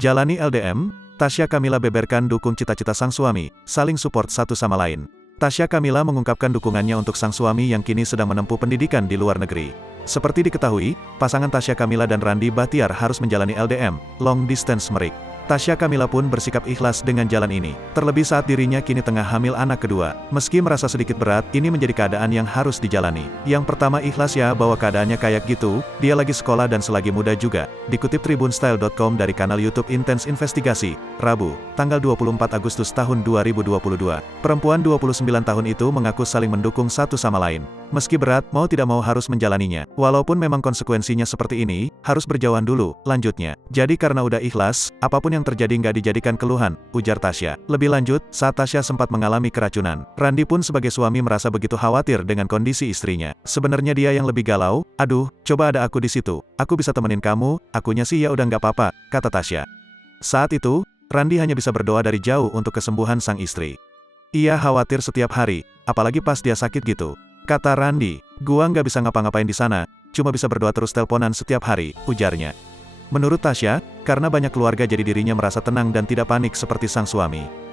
Jalani LDM, Tasya Kamila beberkan dukung cita-cita sang suami, saling support satu sama lain. Tasya Kamila mengungkapkan dukungannya untuk sang suami yang kini sedang menempuh pendidikan di luar negeri. Seperti diketahui, pasangan Tasya Kamila dan Randy Bahtiar harus menjalani LDM, long distance marriage. Tasya Kamila pun bersikap ikhlas dengan jalan ini, terlebih saat dirinya kini tengah hamil anak kedua. Meski merasa sedikit berat, ini menjadi keadaan yang harus dijalani. Yang pertama ikhlas ya bahwa keadaannya kayak gitu, dia lagi sekolah dan selagi muda juga. Dikutip tribunstyle.com dari kanal YouTube Intens Investigasi, Rabu, tanggal 24 Agustus tahun 2022. Perempuan 29 tahun itu mengaku saling mendukung satu sama lain. Meski berat, mau tidak mau harus menjalaninya. Walaupun memang konsekuensinya seperti ini, harus berjauhan dulu, lanjutnya. Jadi karena udah ikhlas, apapun yang terjadi nggak dijadikan keluhan, ujar Tasya. Lebih lanjut, saat Tasya sempat mengalami keracunan, Randy pun sebagai suami merasa begitu khawatir dengan kondisi istrinya. Sebenarnya dia yang lebih galau, aduh, coba ada aku di situ, aku bisa temenin kamu, akunya sih ya udah nggak apa-apa, kata Tasya. Saat itu, Randy hanya bisa berdoa dari jauh untuk kesembuhan sang istri. Ia khawatir setiap hari, apalagi pas dia sakit gitu. Kata Randy, gua nggak bisa ngapa-ngapain di sana, cuma bisa berdoa terus teleponan setiap hari, ujarnya. Menurut Tasya, karena banyak keluarga jadi dirinya merasa tenang dan tidak panik seperti sang suami.